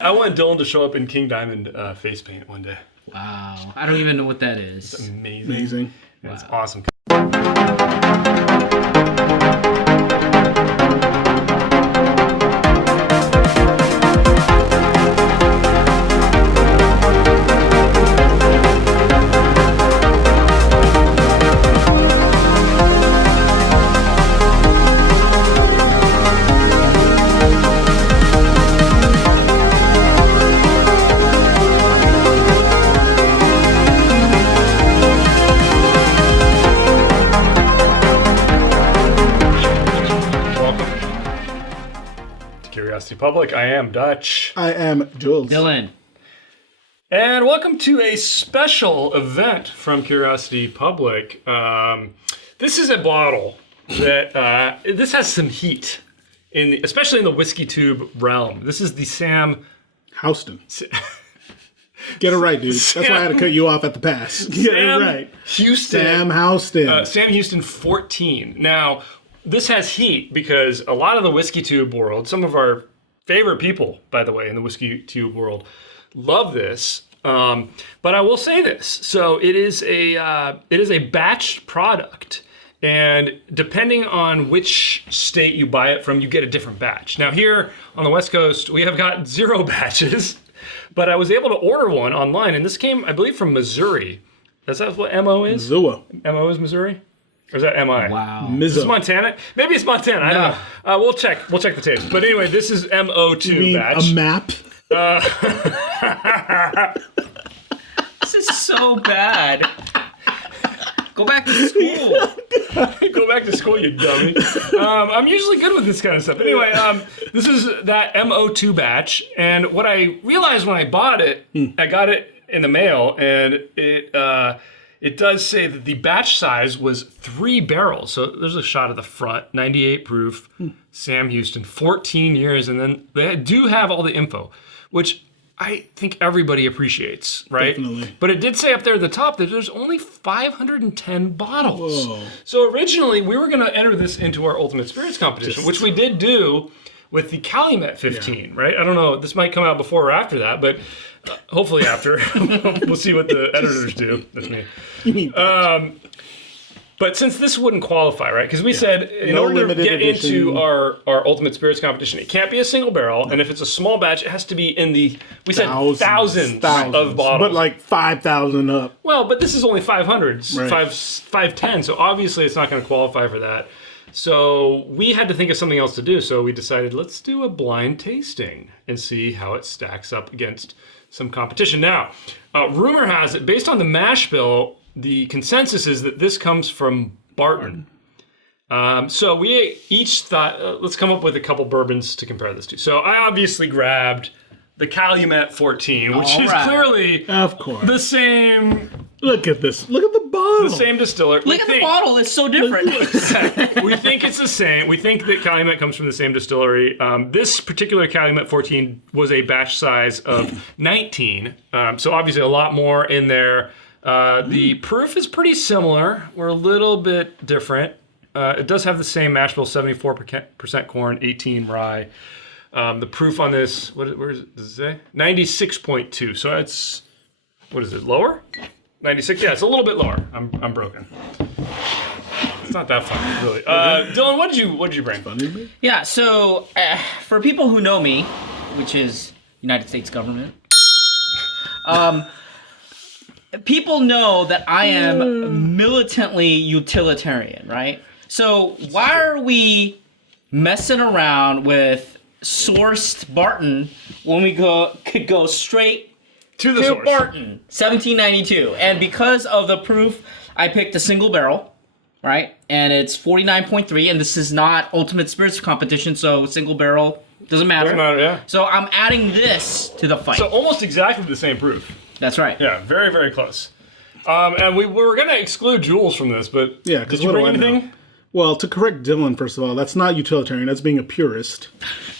I want Dylan to show up in King Diamond face paint one day. Wow. I don't even know what that is. It's amazing. Amazing. Wow. It's awesome. Public. I am Dutch. I am Jules. Dylan. And welcome to a special event from Curiosity Public. This is a bottle that this has some heat, especially in the whiskeytube realm. This is the Sam Houston. Get it right, dude. That's why I had to cut you off at the pass. Get it right. Houston. Sam Houston. Sam Houston 14. Now, this has heat because a lot of the whiskeytube world, some of our favorite people, by the way, in the whiskeytube world, love this. But I will say this: so it is a batch product, and depending on which state you buy it from, you get a different batch. Now, here on the West Coast, we have got 0 batches, but I was able to order one online, and this came, I believe, from Missouri. Is that what MO is? Missouri. MO is Missouri. Or is that MI? Wow. Is this Montana? Maybe it's Montana. I don't know. We'll check the tapes. But anyway, this is MO2 batch. A map? This is so bad. Go back to school. Go back to school, you dummy. I'm usually good with this kind of stuff. Anyway, this is that MO2 batch. And what I realized when I bought it, I got it in the mail, and it does say that the batch size was 3 barrels. So there's a shot of the front, 98 proof, Sam Houston, 14 years. And then they do have all the info, which I think everybody appreciates, right? Definitely. But it did say up there at the top that there's only 510 bottles. Whoa. So originally we were going to enter this into our Ultimate Spirits competition, which we did do with the Calumet 15, right? I don't know, this might come out before or after that, but hopefully after. We'll see what the editors do. That's me. But since this wouldn't qualify, right? Because we said in order to get into our Ultimate Spirits competition, it can't be a single barrel, and if it's a small batch, it has to be in the, we said thousands of bottles. But like 5,000 up. Well, but this is only 500s, Right. 510, so obviously it's not going to qualify for that. So we had to think of something else to do, so we decided let's do a blind tasting and see how it stacks up against some competition. Now, rumor has it, based on the mash bill, the consensus is that this comes from Barton. So we each thought, let's come up with a couple bourbons to compare this to. So I obviously grabbed the Calumet 14, which is clearly Of course. the same. Look at this. Look at the bottle. The same distiller. Look at the bottle. It's so different. We think it's the same. We think that Calumet comes from the same distillery. This particular Calumet 14 was a batch size of 19. So obviously a lot more in there. The proof is pretty similar. We're a little bit different. It does have the same mash bill, 74% corn, 18 rye. The proof on this, where is it? Does it say? 96.2. So it's, what is it, lower? 96? Yeah, it's a little bit lower. I'm broken. It's not that fun, really. Dylan, what did you bring? Yeah, so for people who know me, which is United States government, people know that I am militantly utilitarian, right? So why are we messing around with sourced Barton when we could go straight to the source. Barton, 1792. And because of the proof, I picked a single barrel, right? And it's 49.3, and this is not Ultimate Spirits competition, so single barrel doesn't matter. Doesn't matter, yeah. So I'm adding this to the fight. So almost exactly the same proof. That's right. Yeah, very, very close. And we were going to exclude Jules from this, but Yeah, did you bring anything? Well, to correct Dylan, first of all, that's not utilitarian. That's being a purist.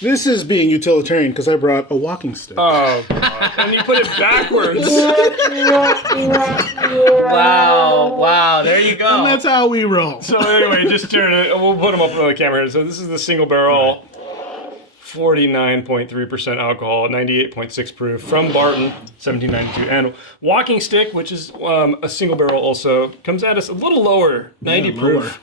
This is being utilitarian because I brought a walking stick. Oh, God. And you put it backwards. Wow, there you go. And that's how we roll. So anyway, just turn it. We'll put them up on the camera here. So this is the single barrel 49.3% alcohol, 98.6 proof from Barton, 1792. And Walking Stick, which is a single barrel also, comes at us a little lower, 90 proof.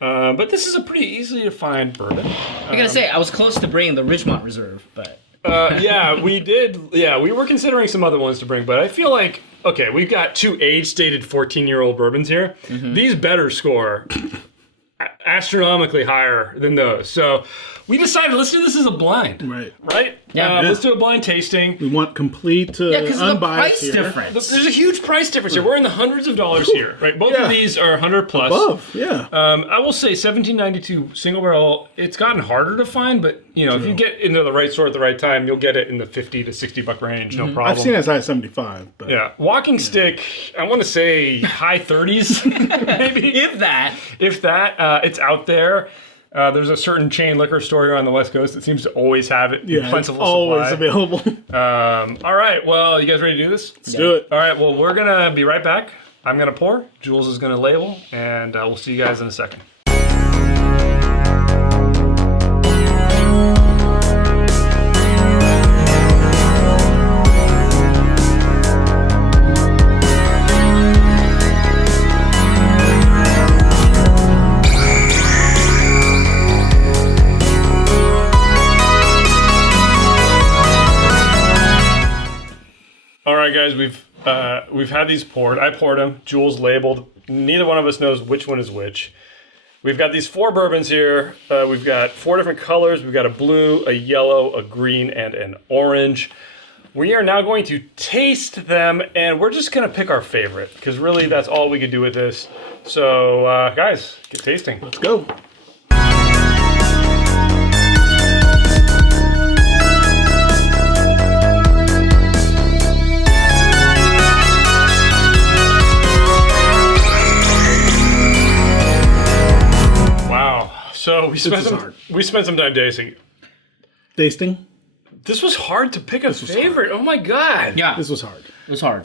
But this is a pretty easy to find bourbon. I gotta say, I was close to bringing the Ridgemont Reserve, but... Yeah, we did. Yeah, we were considering some other ones to bring, but I feel like, okay, we've got 2 age-stated 14-year-old bourbons here. These better score astronomically higher than those. So we decided, let's do this as a blind. Right? Yeah. Let's do a blind tasting. We want complete because of the unbiased price here. difference. There's a huge price difference here. We're in the hundreds of dollars here, right? Both of these are 100 plus. Above, yeah. I will say 1792 single barrel, it's gotten harder to find, but you know, if you get into the right store at the right time, you'll get it in the 50 to 60 buck range, no problem. I've seen it as high as 75. But Yeah. Walking Stick, I want to say high 30s, maybe. If that. If that, it's out there. There's a certain chain liquor store here on the West Coast that seems to always have it in plentiful it's always supply. available. All right, well, you guys ready to do this? Let's do it. All right, well, we're going to be right back. I'm going to pour, Jules is going to label, and we'll see you guys in a second. All right, guys, we've had these poured. I poured them. Jules labeled. Neither one of us knows which one is which. We've got these 4 bourbons here. We've got 4 different colors. We've got a blue, a yellow, a green, and an orange. We are now going to taste them, and we're just going to pick our favorite, because really that's all we could do with this. So, guys, get tasting. Let's go. So we spent some time tasting. Tasting? This was hard to pick a favorite. Oh my god. Yeah. This was hard. It was hard.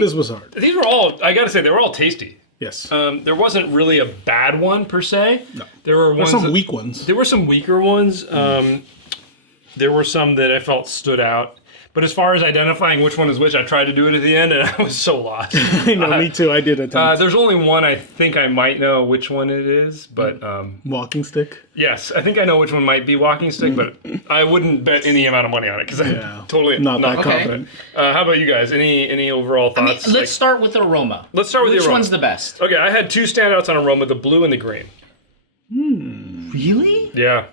This was hard. These were all, I gotta say, they were all tasty. Yes. There wasn't really a bad one per se. No. There were There's some weak ones. There were some weaker ones. There were some that I felt stood out. But as far as identifying which one is which, I tried to do it at the end, and I was so lost. I know, me too. I did attempt. There's only one I think I might know which one it is, but Walking Stick? yes, I think I know which one might be Walking Stick, but I wouldn't bet any amount of money on it because I'm totally Not that Okay. confident. How about you guys? Any overall I mean, thoughts? let's start with aroma. Let's start with the Which aroma. one's the best? Okay, I had 2 standouts on aroma: the blue and the green. Really? Yeah,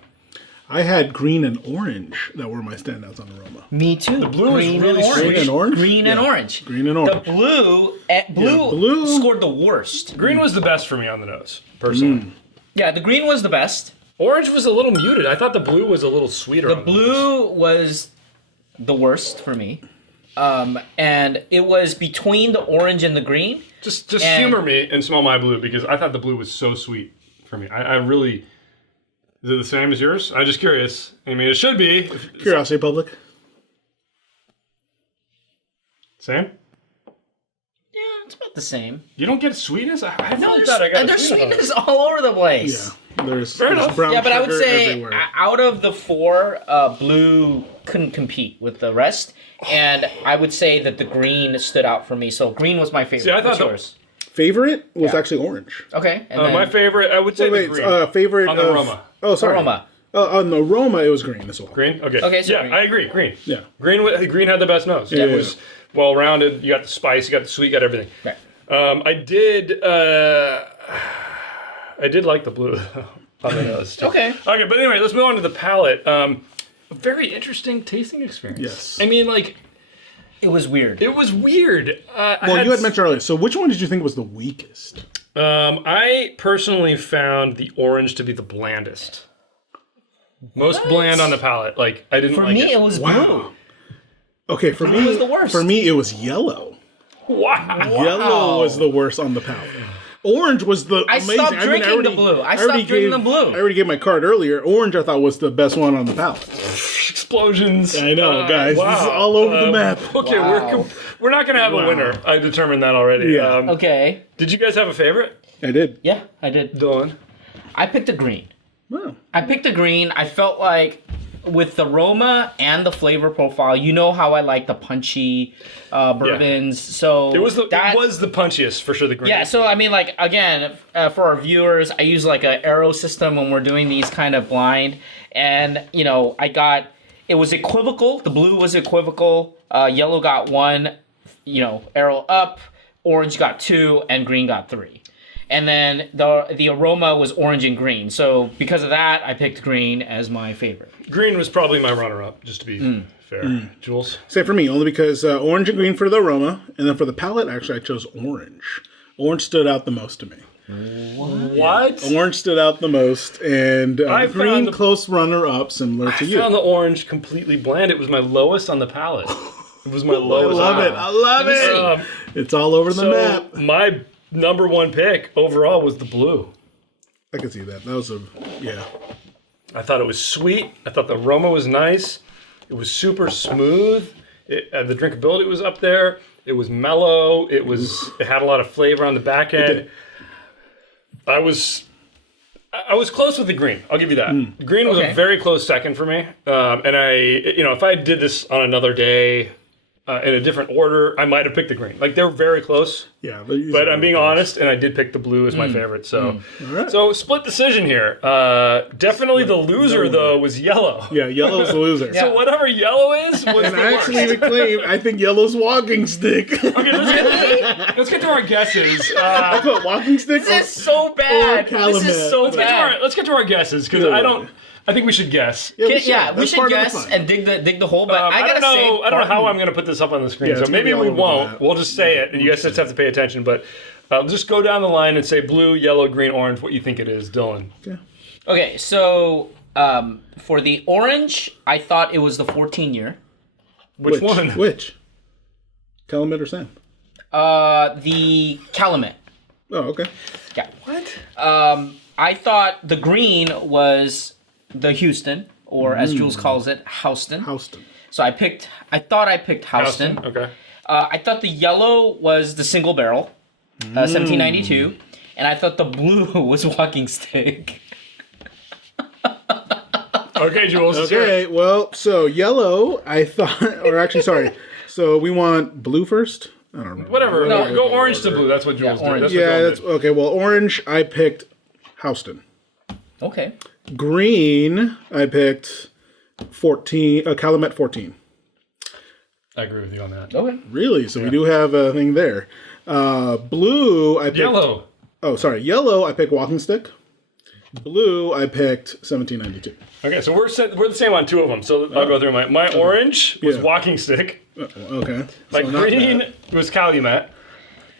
I had green and orange that were my standouts on aroma. Me too. The blue is really Green and orange? Green and orange. Green and The orange. blue scored the worst. green was the best for me on the nose, personally. Yeah, the green was the best. Orange was a little muted. I thought the blue was a little sweeter. The blue was the worst for me. And it was between the orange and the green. Just humor me and smell my blue because I thought the blue was so sweet for me. I really. Is it the same as yours? I'm just curious. I mean, it should be. Curiosity Public? Same? Yeah, it's about the same. You don't get sweetness? I No, thought I got there's sweetness. sweetness all over the place. Yeah. There's enough. brown Yeah, but I would sugar say everywhere. out of the 4, blue couldn't compete with the rest, and I would say that the green stood out for me. So green was my favorite. See, I thought What's the- yours? Favorite was actually orange. Okay, and then My favorite, I would say the green. Favorite On the of- aroma. Oh, sorry. aroma. On the aroma, it was green as well. Green? Okay. Okay, so yeah, green. I agree. Green. Yeah. Green had the best nose. Yeah. It was well-rounded. You got the spice, you got the sweet, you got everything. Right. I did like the blue on the nose. Too. Okay. Okay, but anyway, let's move on to the palate. A very interesting tasting experience. Yes. I mean, like, It was weird. it was weird. Well, you had mentioned earlier. So which one did you think was the weakest? I personally found the orange to be the blandest. Most bland on the palate. Like, I didn't For like me, it. it was blue. Okay, for me, was the worst. For me, it was yellow. Wow. Yellow was the worst on the palate. Orange was the I amazing. stopped drinking the blue. I stopped drinking the blue. I already gave my card earlier. Orange, I thought, was the best one on the palate. Explosions. I know, guys. This is all over the map. Okay, Wow. we're not gonna have a winner. I determined that already. Yeah. Okay. Did you guys have a favorite? I did. Yeah, I did. Dylan. I picked a green. Wow. I picked a green. I felt like with the aroma and the flavor profile, you know how I like the punchy bourbons. So it was the punchiest for sure. The green. Yeah. So I mean, like again, for our viewers, I use like an arrow system when we're doing these kind of blind, and you know, it was equivocal. The blue was equivocal. Yellow got 1, you know, arrow up. Orange got 2, and green got 3. And then the aroma was orange and green. So because of that, I picked green as my favorite. Green was probably my runner-up, just to be fair. Jules? Say for me, only because orange and green for the aroma, and then for the palate, actually, I chose orange. Orange stood out the most to me. What? Orange stood out the most, and I green found the- close runner-up, similar to you. I found the orange completely bland. It was my lowest on the palate. It was my lowest. I love it. I love it. It's all over the map. My number one pick overall was the blue. I can see that. That was yeah. I thought it was sweet. I thought the aroma was nice. It was super smooth. The drinkability was up there. It was mellow. It had a lot of flavor on the back end. I was close with the green. I'll give you that. Green was a very close second for me. And if I did this on another day in a different order, I might have picked the green. Like, they're very close. Yeah. But I'm being honest, and I did pick the blue as my favorite. So, Right. so split decision here. Definitely the loser, though, was yellow. Yeah, yellow's the loser. So whatever yellow is was And the I worst. actually even claim I think yellow's walking stick. Okay, let's get to our guesses. I put walking stick. This is so bad. Calumet. This is so Let's bad. get to our guesses, because I think we should guess. We That's should part of the guess fun. and dig the hole. But I I gotta don't say, know. I don't know how I'm going to put this up on the screen, Yeah, so it's gonna maybe be we all over the won't. map. We'll just say it, and you guys just have to pay attention. But just go down the line and say blue, yellow, green, orange. What you think it is, Dylan? Okay, so for the orange, I thought it was the 14-year. Which one? Which? Calumet or Sam? The Calumet. Oh, okay. Yeah. What? I thought the green was the Houston, or as Jules calls it, Houston. Houston. So I thought I picked Houston. Okay. I thought the yellow was the single barrel, 1792, and I thought the blue was Walking Stick. Okay, Jules. let's hear it. Okay, well, so yellow, I thought, or actually, sorry. So we want blue first? I don't remember. Whatever. No, Go orange to blue. That's what Jules did. orange. That's what Yeah, Dylan that's did. okay. Well, orange, I picked Houston. Okay. Green, I picked 14, Calumet 14. I agree with you on that. Okay. Really? So we do have a thing there. Blue, I picked. Yellow. Oh, sorry. Yellow, I picked Walking Stick. Blue, I picked 1792. Okay, so we're the same on two of them. So I'll go through my orange was Yeah. Walking Stick. Okay. My So not green bad. was Calumet.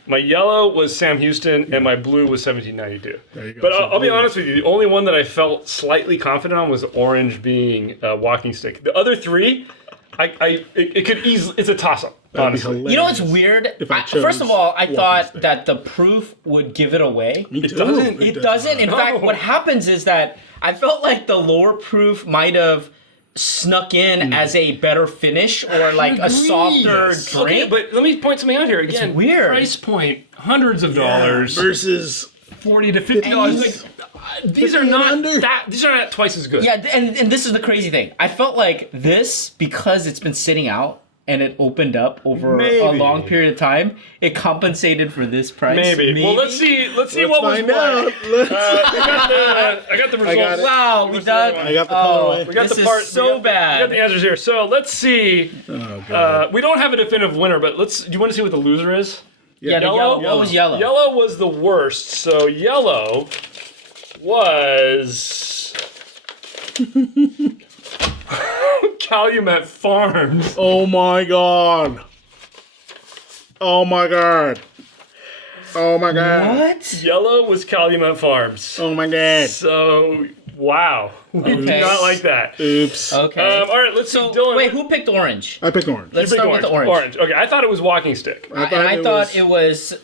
My yellow was Sam Houston, and my blue was 1792. There you go. But So I'll be blue. honest with you, the only one that I felt slightly confident on was orange being Walking Stick. The other three, it could easily, it's a toss-up, That'd be honestly. hilarious. You know what's weird? If I chose First of all, I Walking thought Stick. that the proof would give it away. Me too. doesn't. It doesn't. In No. fact, what happens is that I felt like the lower proof might have snuck in as a better finish or like a softer Yes. drink. Okay, but let me point something out here again. weird. Price point, hundreds of dollars, Versus. $40 to $50. Like, these are 50 and not under. these are not twice as good. Yeah, and this is the crazy thing. I felt like this, because it's been sitting out and it opened up over a Maybe. long period of time, it compensated for this price. Maybe. Well, let's see Let's what was find what. out. Let's- I got the results. got it. Wow, we dug. I got the colorway. We got This the is part. so we got bad. the answers here. So let's see. Oh, God. We don't have a definitive winner, but do you want to see what the loser is? Yeah, the Yellow? What was yellow? Yellow was the worst. So yellow was Calumet Farms. Oh my god. Oh my god. Oh my god. What? Yellow was Calumet Farms. Oh my god. So wow, we do Okay. not like that. Oops. Okay. All right, let's so see. Dylan, wait, who picked orange? I picked orange. Let's you pick start with the orange. Okay, I thought it was Walking Stick. I thought it was, the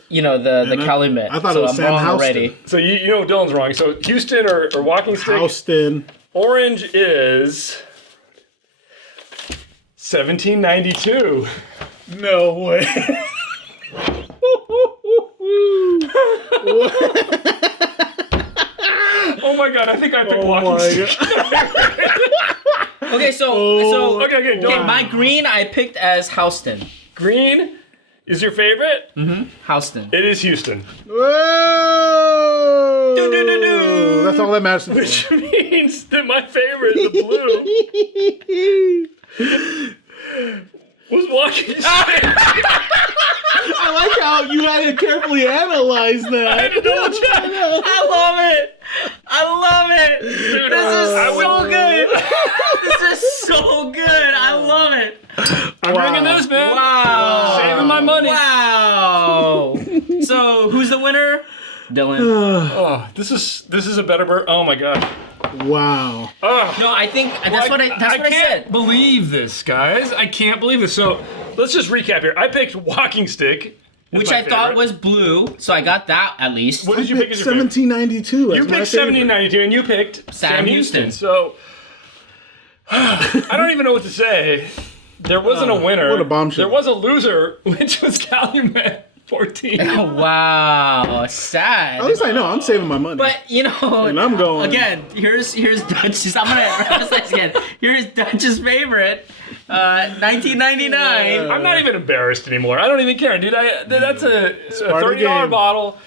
I- Calumet. I thought it so was I'm Sam wrong Houston. already. So you know Dylan's wrong. So Houston or Walking Stick. Houston. Orange is 1792. No way. Oh my god, I think I picked Oh Walking my Stick. god. Okay, so Okay, don't. my green I picked as Houston. Green is your favorite? Houston. It is Houston. Whoa! Do-do-do-do. That's all that matters. To me. Which means that my favorite, the blue, was Walking Stick. I like how you had to carefully analyze that. I had to double check. I love it. I love it. Dude, This is I so would- good. This is so good. I love it. I'm bringing this, man. Wow. Saving my money. Wow. So who's the winner? Dylan. Oh, this is a better bird. Oh my god. Wow. Oh. No, I think that's what I can't said. believe this, guys. I can't believe this. So let's just recap here. I picked Walking Stick, Which my I thought favorite. was blue, so I got that at least. What did you pick as your favorite? 1792. You as my picked favorite. 1792, and you picked Sam Houston. So I don't even know what to say. There wasn't a winner. what a bombshell. There was a loser, which was Calumet 14. Oh, wow, sad. At least I know I'm saving my money. But you know, And I'm going- again. Here's Dutch's. I'm gonna emphasize again. Here's Dutch's favorite, 1999. I'm not even embarrassed anymore. I don't even care, dude. That's a part of the $30 game. bottle.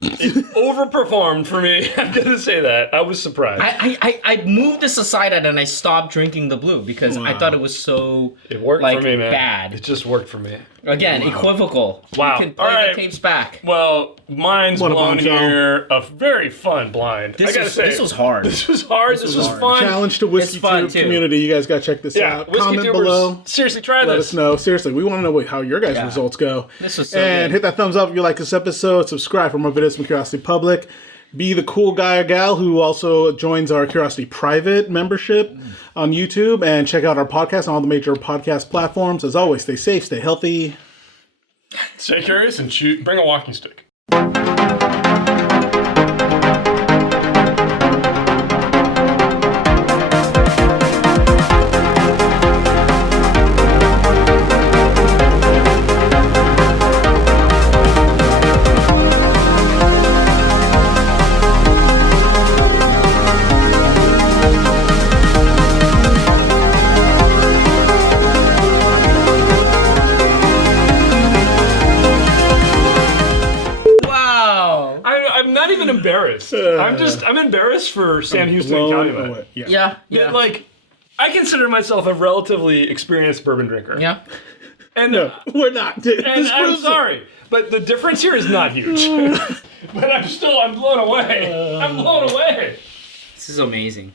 It overperformed for me. I'm gonna say that. I was surprised. I moved this aside and I stopped drinking the blue because I Wow. thought it was so It worked like for me, man. bad. It just worked for me. Again, equivocal. Wow. You can play All right. the tapes back. Well, mine's What a blown bombshell. here. A very fun blind. I gotta say, This was hard. This was hard. This was hard. fun. Challenge to Whiskey fun, Tube too. community. You guys got to check this Yeah, out. whiskey Comment tubers, below. seriously, try Let this. us know. Seriously, we want to know how your guys' Yeah. results go. This was so And good. hit that thumbs up if you like this episode. Subscribe for more videos from Curiosity Public. Be the cool guy or gal who also joins our Curiosity Private membership on YouTube. And check out our podcast on all the major podcast platforms. As always, stay safe, stay healthy. Stay curious and bring a walking stick. Wow. I'm not even embarrassed. I'm embarrassed for Sam Houston and Blown Calumet. away. Yeah. Yeah. Yeah. Like, I consider myself a relatively experienced bourbon drinker. Yeah. And, No, we're not. This and I'm proves it. sorry, but the difference here is not huge. But I'm blown away. I'm blown away. This is amazing.